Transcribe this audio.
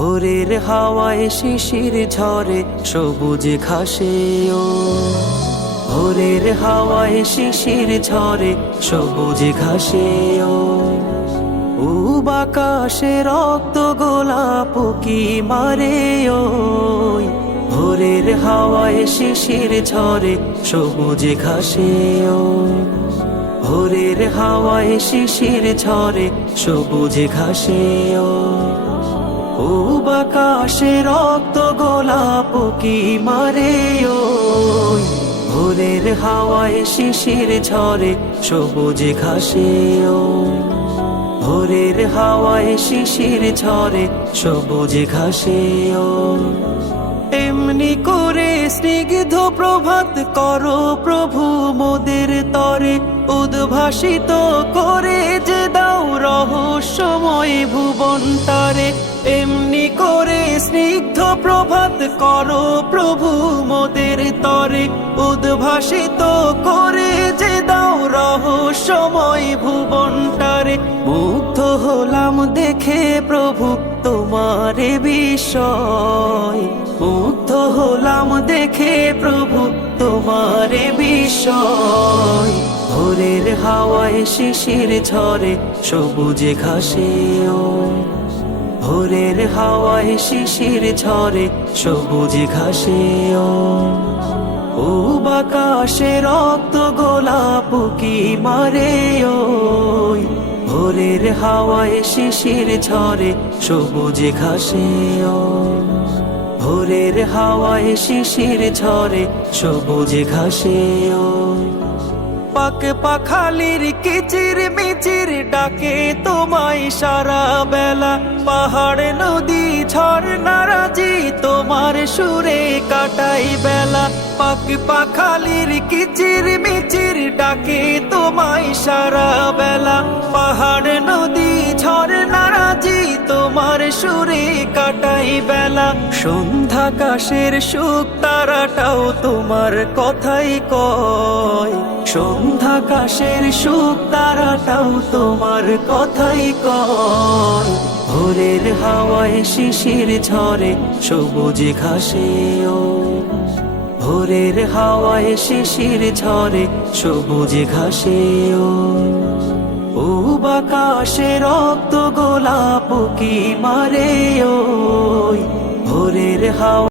ভোরের হাওয়ায় শিশির ঝরে সবুজ ঘাসে ও ভোরের হাওয়ায় শিশির ঝরে সবুজ ঘাসে ও বাকাশে রক্ত গোলাপ কি মারে ওই ভোরের হাওয়ায় শিশির ঝরে সবুজ ঘাসে ও ভোরের হাওয়ায় শিশির ঝরে সবুজ ঘাসে ও বাকাশে রক্ত গোলাপ কি মারে ওই ভোরের হাওয়ায় শিশির ঝরে সবুজ ঘাসে ও ভোরের হাওয়ায় শিশির ঝরে সবুজ ঘাসে ও এমনি করে স্নিগ্ধ প্রভাত করো প্রভু মোদের তরে উদ্ভাসিত করে যে দাও রহস্যময় ভুবন তারে এমনি করে স্নিগ্ধ প্রভাত করো প্রভু মোদের তরে উদ্ভাসিত করে যে দাও রহস্যময় ভুবন তারে মুগ্ধ হলাম দেখে প্রভু তোমারে বিস্ময় মুগ্ধ হলাম দেখে প্রভু তোমারে বিস্ময় ভোরের হাওয়ায় শিশির ঝরে সবুজ ঘাসে ও ভোরের হাওয়ায় শিশির ঝরে সবুজ ঘাসে ও বাকাশে রক্ত গোলাপ কি মারে ওই ভোরের হাওয়ায় শিশির ঝরে সবুজ ঘাসে ও ভোরের হাওয়ায় শিশির ঝরে সবুজ ঘাসে ও পাক পাখালির কিচির মিচির ডাকে তোমায় সারা বেলা পাহাড় নদী ঝর্ণারাজি তোমার সুরে কাটাই বেলা পাক পাখালির কিচির মিচির ডাকে তোমায় সারা বেলা পাহাড় নদী ঝর্ণারাজি তোমার সুরে কাটাই বেলা সন্ধ্যাকাশের সুখ তারাটাও তোমার কথাই কয় সন্ধ্যাকাশের সুখ তারাটাও তোমার কথাই কয় ভোরের হাওয়ায় শিশির ঝরে সবুজ ঘাসে ও ভোরের হাওয়ায় শিশির ঝরে সবুজ ঘাসে ও বাকাশে রক্ত গোলাপ কি মারে ওই ভোরের হাওয়া